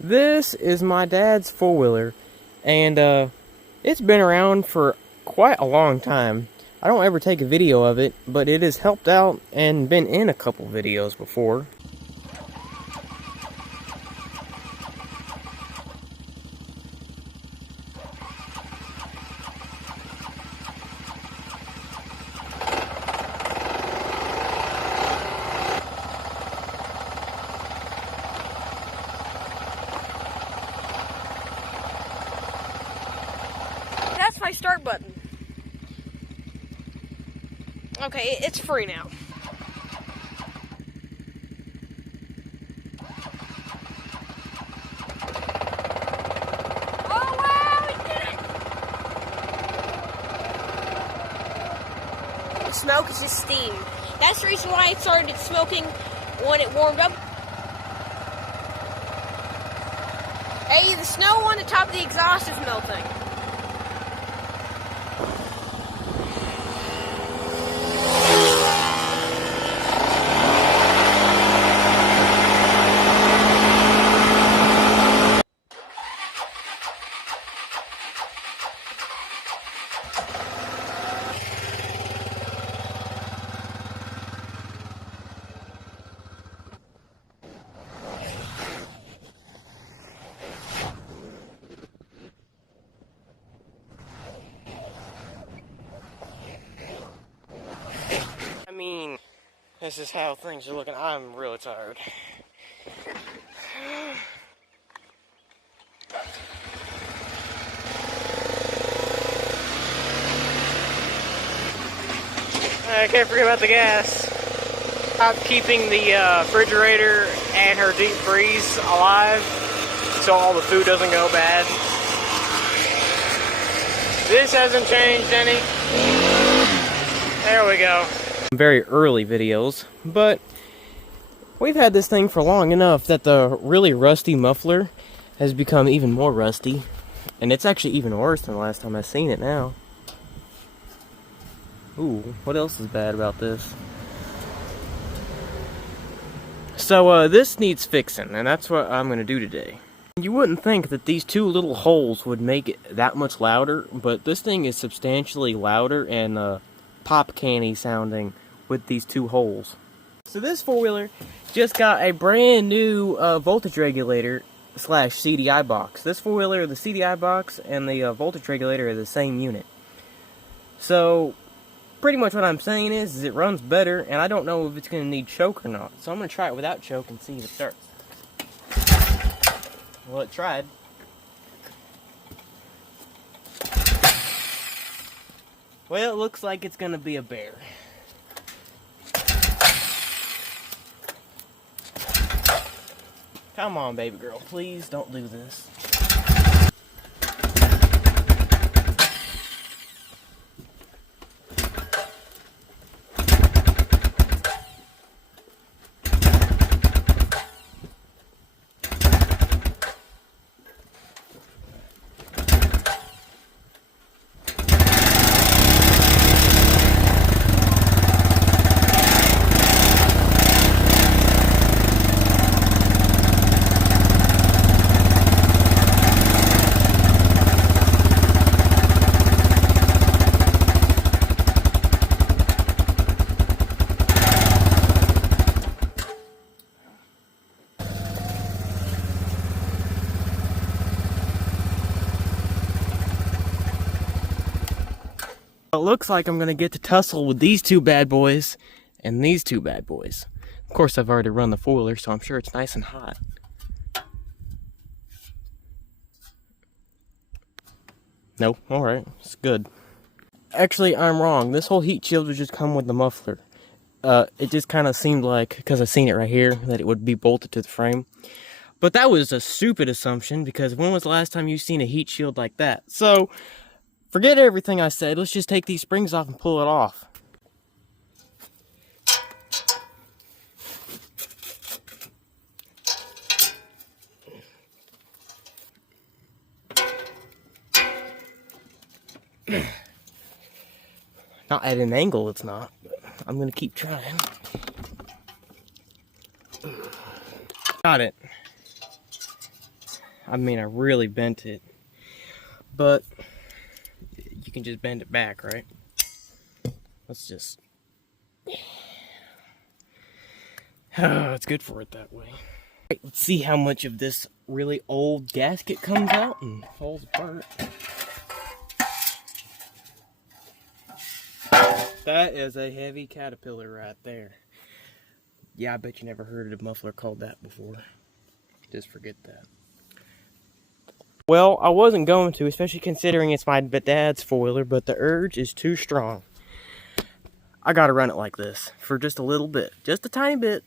This is my dad's four-wheeler, and it's been around for quite a long time. I don't ever take a video of it, but it has helped out and been in a couple videos before. That's my start button. Okay, it's free now. Oh wow, we did it! The smoke is just steam. That's the reason why it started smoking when it warmed up. Hey, the snow on the top of the exhaust is melting. I mean, this is how things are looking. I'm really tired. I can't forget about the gas. I'm keeping the refrigerator and her deep freeze alive so all the food doesn't go bad. This hasn't changed any. There we go. Very early videos, but we've had this thing for long enough that the really rusty muffler has become even more rusty, and it's actually even worse than the last time I've seen it now. Ooh, what else is bad about this? So, this needs fixing, and that's what I'm going to do today. You wouldn't think that these two little holes would make it that much louder, but this thing is substantially louder and pop canny sounding with these two holes. So this four-wheeler just got a brand new voltage regulator / CDI box. This four-wheeler, the CDI box and the voltage regulator are the same unit. So pretty much what I'm saying is it runs better, and I don't know if it's going to need choke or not. So I'm going to try it without choke and see if it starts. Well, it tried. Well, it looks like it's going to be a bear. Come on, baby girl. Please don't do this. It looks like I'm going to get to tussle with these two bad boys and these two bad boys. Of course, I've already run the four-wheeler, so I'm sure it's nice and hot. No, alright, it's good. Actually, I'm wrong. This whole heat shield would just come with the muffler. It just kind of seemed like, because I've seen it right here, that it would be bolted to the frame. But that was a stupid assumption, because when was the last time you've seen a heat shield like that? So, forget everything I said. Let's just take these springs off and pull it off. Not at an angle, it's not. But I'm gonna keep trying. Got it. I mean, I really bent it. But you can just bend it back, right? Let's just... it's good for it that way. Right, let's see how much of this really old gasket comes out and falls apart. That is a heavy caterpillar right there. Yeah, I bet you never heard of a muffler called that before. Just forget that. Well, I wasn't going to, especially considering it's my dad's foiler, but the urge is too strong. I gotta run it like this for just a little bit, just a tiny bit.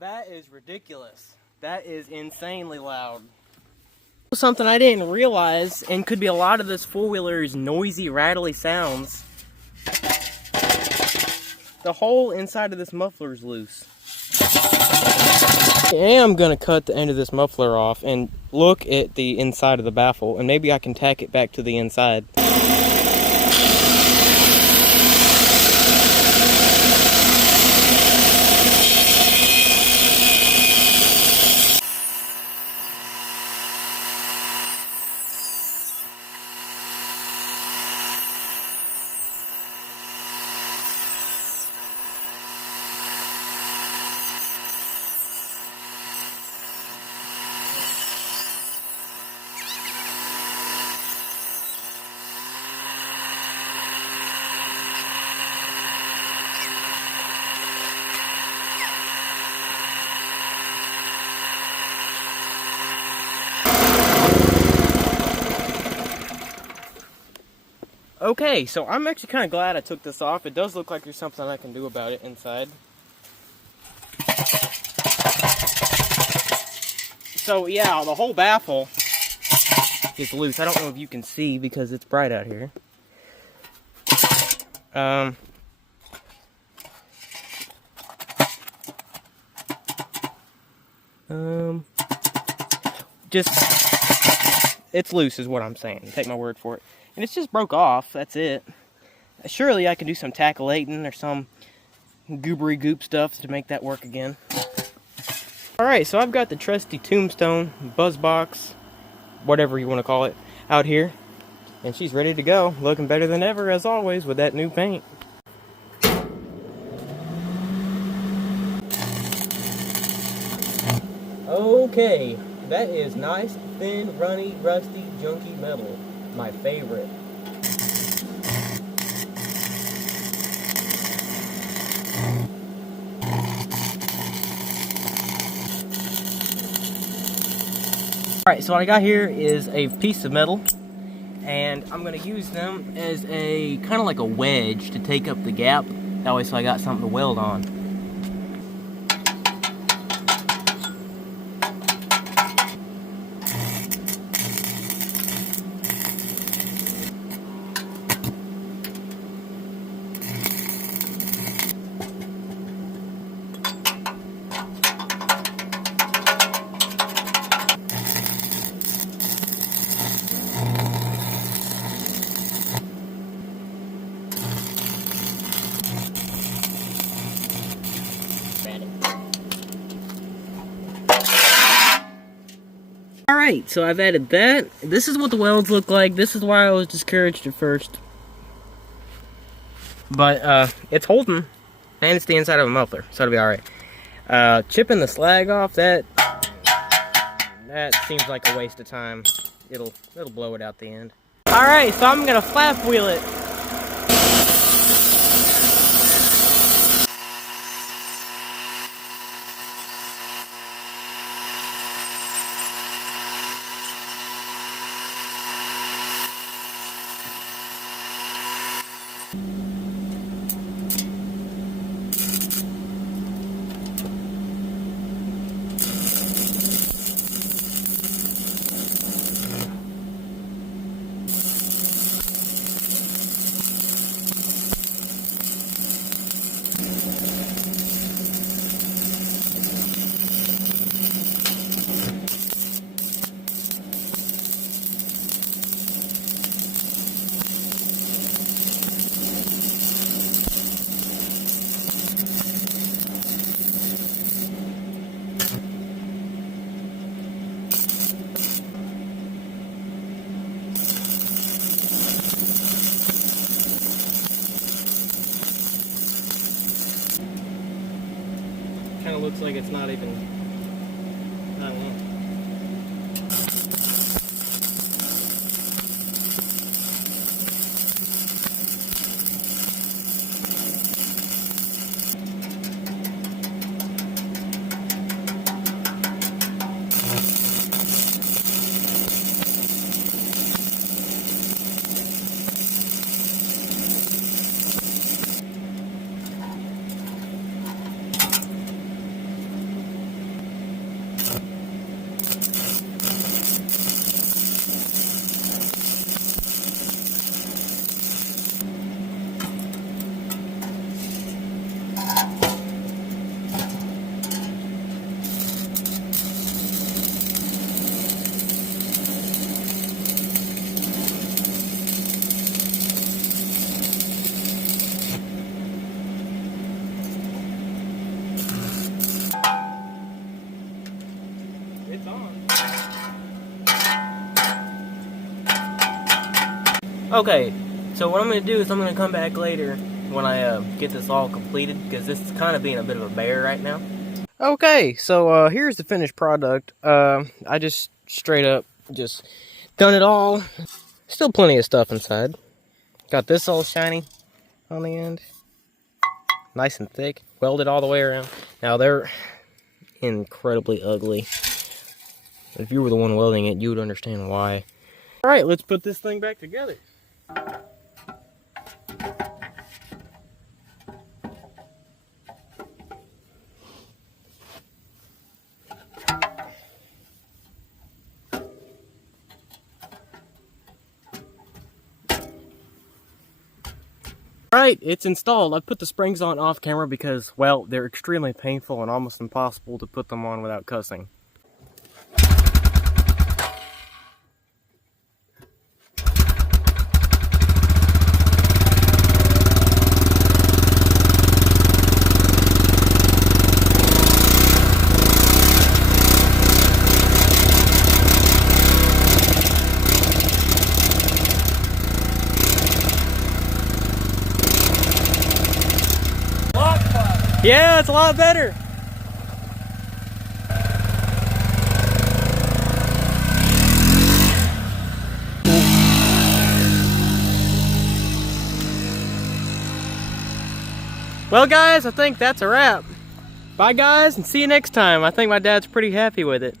That is ridiculous. That is insanely loud. Something I didn't realize, and could be a lot of this four-wheeler's noisy, rattly sounds. The hole inside of this muffler is loose. I am going to cut the end of this muffler off and look at the inside of the baffle, and maybe I can tack it back to the inside. Okay, so I'm actually kind of glad I took this off. It does look like there's something I can do about it inside. So yeah, the whole baffle is loose. I don't know if you can see because it's bright out here. It's loose is what I'm saying. Take my word for it. And it's just broke off, that's it. Surely I can do some tackle-lating or some goobery goop stuff to make that work again. Alright, so I've got the trusty Tombstone buzz box, whatever you want to call it, out here. And she's ready to go, looking better than ever as always with that new paint. Okay, that is nice, thin, runny, rusty, junky metal. My favorite. Alright, so what I got here is a piece of metal, and I'm going to use them as a kind of like a wedge to take up the gap. That way, so I got something to weld on. Alright, so I've added that. This is what the welds look like. This is why I was discouraged at first. But, it's holding. And it's the inside of a muffler, so it'll be alright. Chipping the slag off, that seems like a waste of time. It'll blow it out the end. Alright, so I'm gonna flap wheel it. kind of looks like it's not even, I don't know. It's on. Okay, so what I'm going to do is I'm going to come back later when I get this all completed, because this is kind of being a bit of a bear right now. Okay, so here's the finished product. I just straight up just done it all. Still plenty of stuff inside. Got this all shiny on the end. Nice and thick. Welded all the way around. Now they're incredibly ugly. If you were the one welding it, you would understand why. Alright, let's put this thing back together. Alright, it's installed. I put the springs on off camera because, well, they're extremely painful and almost impossible to put them on without cussing. Yeah, it's a lot better. Well, guys, I think that's a wrap. Bye, guys, and see you next time. I think my dad's pretty happy with it.